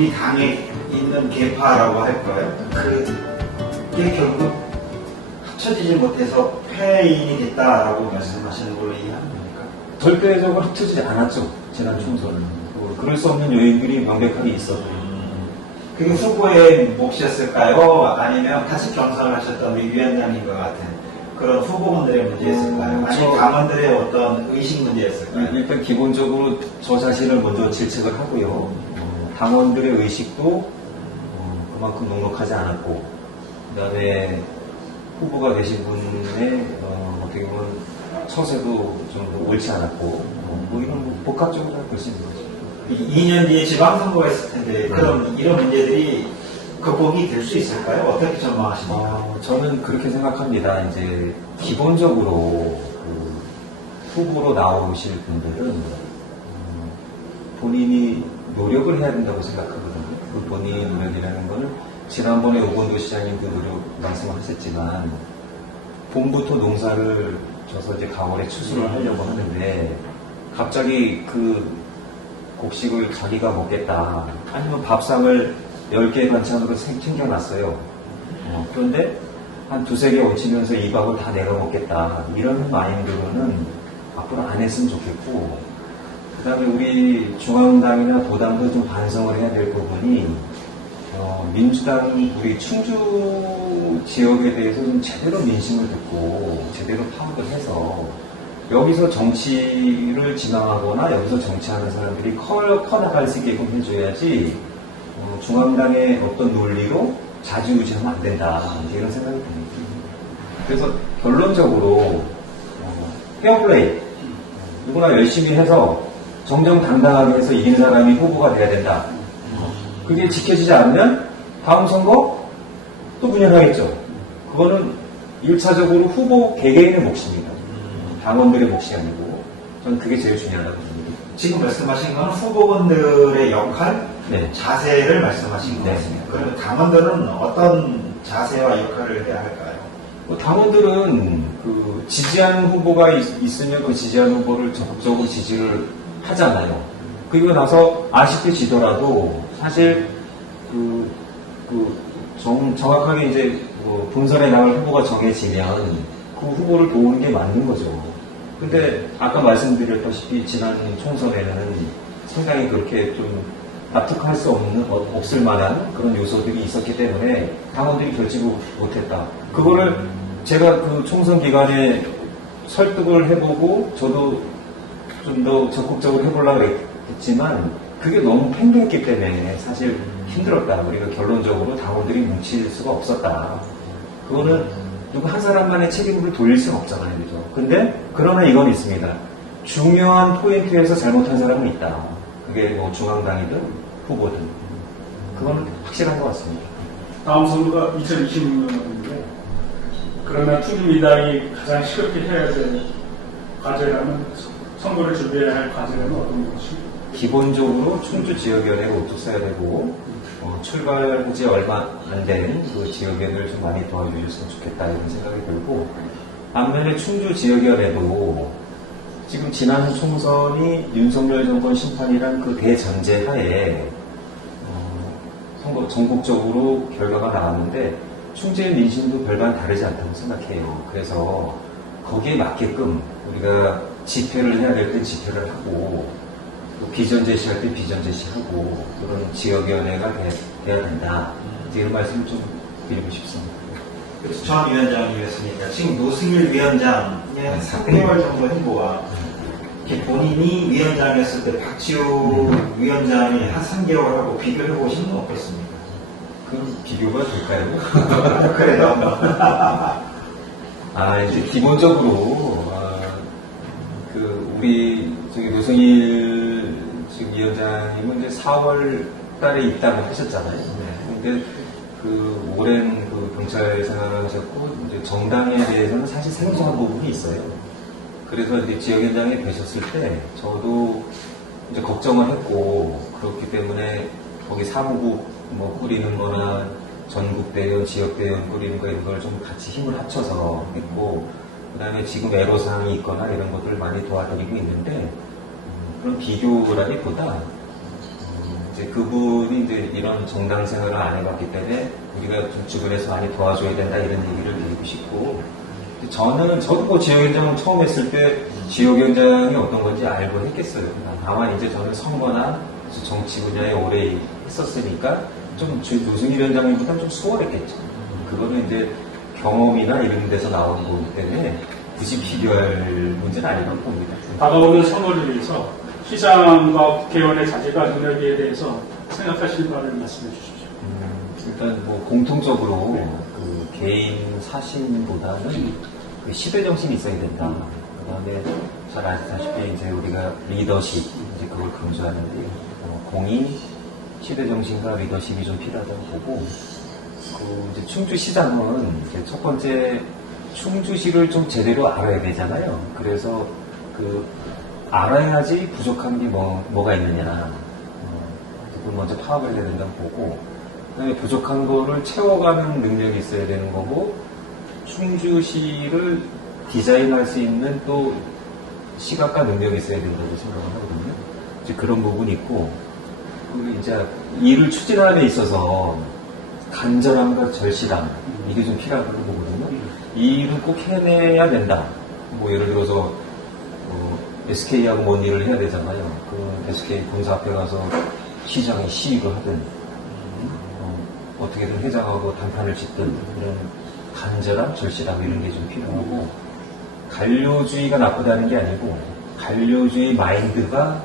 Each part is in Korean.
우리 당에 있는 계파라고 할까요? 그게 결국 합쳐지지 못해서 폐인이 됐다라고 말씀하시는 걸로 이해하는 겁니까? 절대적으로 합쳐지지 않았죠. 지난 총선은. 그럴 수 없는 요인들이 명백하게 있었고. 그게 후보의 몫이었을까요? 아니면 다시 경선을 하셨던 우리 위원장님과 같은 그런 후보분들의 문제였을까요? 아니면 당원들의 어떤 의식 문제였을까요? 일단 기본적으로 저 자신을 먼저 질책을 하고요. 당원들의 의식도 그만큼 넉넉하지 않았고, 그 다음에 후보가 되신 분의 어떻게 보면 처세도 좀 옳지 않았고, 뭐 이런 복합적으로 볼 수 있는 거죠. 2년 뒤에 지방선거가 있을 텐데 그럼 이런 문제들이 극복이 될 수 있을까요? 어떻게 전망하십니까? 저는 그렇게 생각합니다. 이제 기본적으로 후보로 나오실 분들은 본인이 노력을 해야 된다고 생각하거든요. 그 본인의 노력이라는 거는 지난번에 오건도 시장님도 노력 말씀하셨지만 봄부터 농사를 져서 이제 가을에 추수를 하려고 하는데 갑자기 그 곡식을 자기가 먹겠다. 아니면 밥상을 10개 반찬으로 챙겨놨어요. 그런데 한 두세 개 얹히면서 이 밥을 다 내가 먹겠다. 이런 마인드로는 앞으로 안 했으면 좋겠고, 그 다음에 우리 중앙당이나 도당도 좀 반성을 해야 될 부분이, 민주당 우리 충주 지역에 대해서 좀 제대로 민심을 듣고, 제대로 파악을 해서, 여기서 정치를 지망하거나 여기서 정치하는 사람들이 커나갈 수 있게끔 해줘야지 중앙당의 어떤 논리로 좌지우지하면 안 된다 이런 생각이 듭니다. 그래서 결론적으로 페어플레이 누구나 열심히 해서 정정당당하게 해서 이긴 사람이 후보가 돼야 된다. 그게 지켜지지 않으면 다음 선거 또 분열하겠죠. 그거는 1차적으로 후보 개개인의 몫입니다. 당원들의 몫이 아니고 저는 그게 제일 중요하다고 봅니다. 지금 말씀하신 건 후보분들의 역할, 네. 자세를 말씀하신 것 네. 같습니다. 그러면 당원들은 어떤 자세와 역할을 해야 할까요? 당원들은 그 지지하는 후보가 있으면 그 지지하는 후보를 적극적으로 지지를 하잖아요. 그리고 나서 아쉽게 지더라도 사실 정확하게 이제 본선에 나올 후보가 정해지면 그 후보를 도우는 게 맞는 거죠. 근데 아까 말씀드렸다시피 지난 총선에는 상당히 그렇게 좀 납득할 수 없을 만한 그런 요소들이 있었기 때문에 당원들이 결집을 못했다. 그거를 제가 그 총선 기간에 설득을 해보고 저도 좀 더 적극적으로 해보려고 했지만 그게 너무 팽배했기 때문에 사실 힘들었다. 우리가 결론적으로 당원들이 뭉칠 수가 없었다. 그거는 누구 한 사람만의 책임을 돌릴 수는 없잖아요. 그죠? 근데, 그러나 이건 있습니다. 중요한 포인트에서 잘못한 사람은 있다. 그게 뭐 중앙당이든 후보든. 그거는 확실한 것 같습니다. 다음 선거가 2026년인데, 그러면 충주민당이 가장 시급히 해야 될 과제라면 선거를 준비해야 할 과제라면 어떤 것이? 기본적으로 충주 지역위원회가 우뚝 서야 되고, 출발한 지 얼마 안 된 그 지역위원회를 좀 많이 도와주셨으면 좋겠다 이런 생각이 들고, 반면에 충주 지역위원회도 지금 지난 총선이 윤석열 정권 심판이란 그 대전제 하에 선거 전국적으로 결과가 나왔는데 충주의 민심도 별반 다르지 않다고 생각해요. 그래서 거기에 맞게끔 우리가 집회를 해야 될 때 집회를 하고 비전 제시할 때 비전 제시하고 그런 지역위원회가 돼야 된다. 이런 말씀을 좀 드리고 싶습니다. 그래서 전 위원장이었으니까 지금 노승일 위원장의 3개월 정도 행보와 본인이 위원장이었을 때 박지우 위원장이 한 3개월하고 비교를 해보시는 건 어떻습니까? 그 비교가 될까요? 그래요. 이제 기본적으로 우리 노승일 지금 위원장님은 이제 4월 달에 입당을 하셨잖아요. 근데 그 오랜 그 경찰 생활을 하셨고 이제 정당에 대해서는 사실 생소한 부분이 있어요. 그래서 이제 지역위원장에 되셨을 때 저도 이제 걱정을 했고 그렇기 때문에 거기 사무국 뭐 꾸리는 거나 전국 대연, 지역 대연 꾸리는 거 이런 걸 좀 같이 힘을 합쳐서 했고 그 다음에 지금 애로사항이 있거나 이런 것들을 많이 도와드리고 있는데 그런 비교라기보다 이제 그분이 이제 이런 정당 생활을 안 해봤기 때문에 우리가 좀 주변에서 많이 도와줘야 된다 이런 얘기를 드리고 싶고, 저도 뭐 지역위원장을 처음 했을 때 지역위원장이 어떤 건지 알고 했겠어요. 다만 이제 저는 선거나 정치 분야에 오래 했었으니까 좀 노승일 위원장님보다 좀 수월했겠죠. 그거는 이제 경험이나 이런 데서 나오는 거기 때문에 굳이 비교할 문제는 아니라고 봅니다. 다가오는 선거를 위해서 시장과 국회의원의 자제가 능력에 대해서 생각하시는 바를 말씀해 주십시오. 일단 뭐 공통적으로 그 개인 사심보다는 그 시대 정신이 있어야 된다. 그다음에 잘 아시다시피 이제 우리가 리더십 이제 그걸 강조하는데 공인 시대 정신과 리더십이 좀 필요하다고 보고, 그 이제 충주시장은 이제 첫 번째 충주시를 좀 제대로 알아야 되잖아요. 그래서 그 알아야지 부족한 게 뭐가 있느냐. 그걸 먼저 파악을 해야 된다고 보고, 그다음에 부족한 거를 채워가는 능력이 있어야 되는 거고, 충주시를 디자인할 수 있는 또 시각과 능력이 있어야 된다고 생각을 하거든요. 이제 그런 부분이 있고, 그리고 이제 일을 추진하는 데 있어서 간절함과 절실함, 이게 좀 필요하다고 보거든요. 이 일은 꼭 해내야 된다. 뭐 예를 들어서 SK하고 뭔 일을 해야 되잖아요. 그 SK 본사 앞에 가서 시장에 시위를 하든 어떻게든 회장하고 단판을 짓든 그런 간절함, 절실함 이런 게 좀 필요하고, 관료주의가 나쁘다는 게 아니고 관료주의 마인드가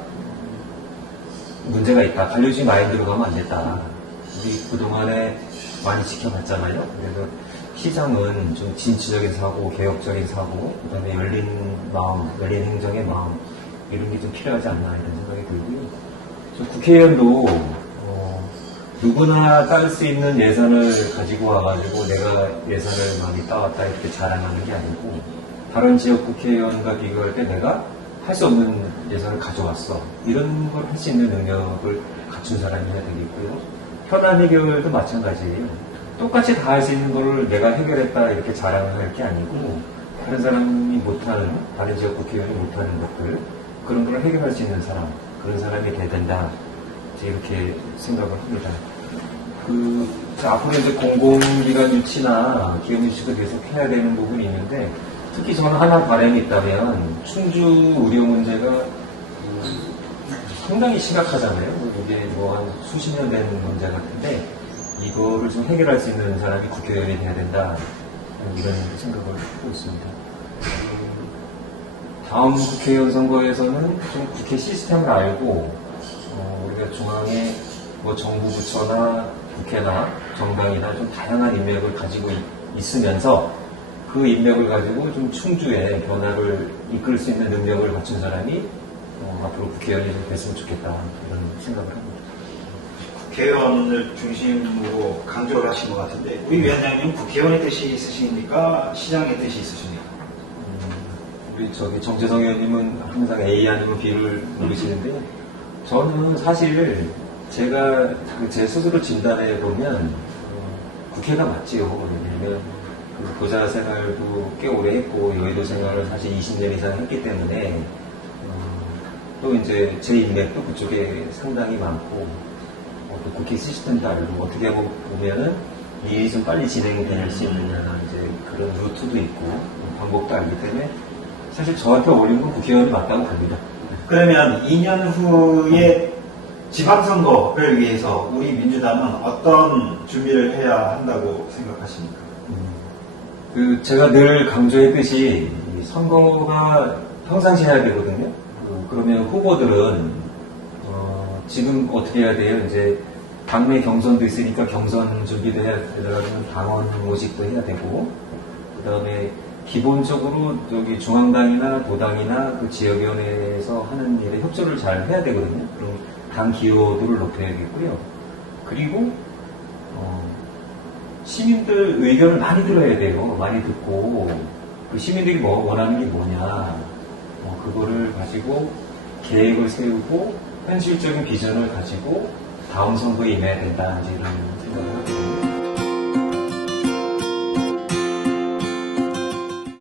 문제가 있다. 관료주의 마인드로 가면 안 됐다. 우리 그동안에 많이 지켜봤잖아요. 그래서 시장은 좀 진취적인 사고, 개혁적인 사고, 그 다음에 열린 마음, 열린 행정의 마음, 이런 게 좀 필요하지 않나 이런 생각이 들고요. 국회의원도 누구나 딸 수 있는 예산을 가지고 와가지고 내가 예산을 많이 따왔다 이렇게 자랑하는 게 아니고, 다른 지역 국회의원과 비교할 때 내가 할 수 없는 예산을 가져왔어. 이런 걸 할 수 있는 능력을 갖춘 사람이 해야 되겠고요. 현안 해결도 마찬가지예요. 똑같이 다 할 수 있는 걸 내가 해결했다 이렇게 자랑을 할 게 아니고, 다른 사람이 못하는, 다른 지역 국회의원이 못하는 것들, 그런 걸 해결할 수 있는 사람, 그런 사람이 돼야 된다. 이렇게 생각을 합니다. 앞으로 이제 공공기관 유치나 기업 유치도 계속 해야 되는 부분이 있는데, 특히 저는 하나 바람이 있다면, 충주 의료 문제가 상당히 심각하잖아요. 이게 뭐 한 수십 년 된 문제 같은데, 이거를 좀 해결할 수 있는 사람이 국회의원이 돼야 된다. 이런 생각을 하고 있습니다. 다음 국회의원 선거에서는 좀 국회 시스템을 알고, 우리가 중앙에 뭐 정부 부처나 국회나 정당이나 좀 다양한 인맥을 가지고 있으면서 그 인맥을 가지고 좀 충주의 변화를 이끌 수 있는 능력을 갖춘 사람이 앞으로 국회의원이 좀 됐으면 좋겠다 이런 생각을 합니다. 국회의원을 중심으로 강조를 하신 것 같은데, 우리 위원장님 국회의원의 뜻이 있으십니까? 시장의 뜻이 있으십니까? 우리 정재성 의원님은 항상 A 아니면 B를 누르시는데, 저는 사실 제가 제 스스로 진단해 보면 국회가 맞지요. 왜냐면 보좌 생활도 꽤 오래 했고 여의도 생활을 사실 20년 이상 했기 때문에 또 이제 제 인맥도 그쪽에 상당히 많고 또 국회 시스템도 알고, 어떻게 보면은 일이 좀 빨리 진행될 수 있느냐 이제 그런 루트도 있고 방법도 알기 때문에 사실 저한테 어울리는 건 국회의원이 맞다고 봅니다. 그러면 2년 후에 지방선거를 위해서 우리 민주당은 어떤 준비를 해야 한다고 생각하십니까? 제가 늘 강조했듯이 선거가 평상시 해야 되거든요. 그러면 후보들은 지금 어떻게 해야 돼요? 이제 당내 경선도 있으니까 경선 준비도 해야 되더라고요. 당원 모집도 해야 되고, 그 다음에 기본적으로 여기 중앙당이나 도당이나 그 지역위원회에서 하는 일에 협조를 잘 해야 되거든요. 그럼 당 기여도를 높여야겠고요. 그리고 시민들 의견을 많이 들어야 돼요. 많이 듣고 그 시민들이 원하는 게 뭐냐, 그거를 가지고 계획을 세우고 현실적인 비전을 가지고 다음 선거에 임해야 된다, 이런 생각을 하거든요.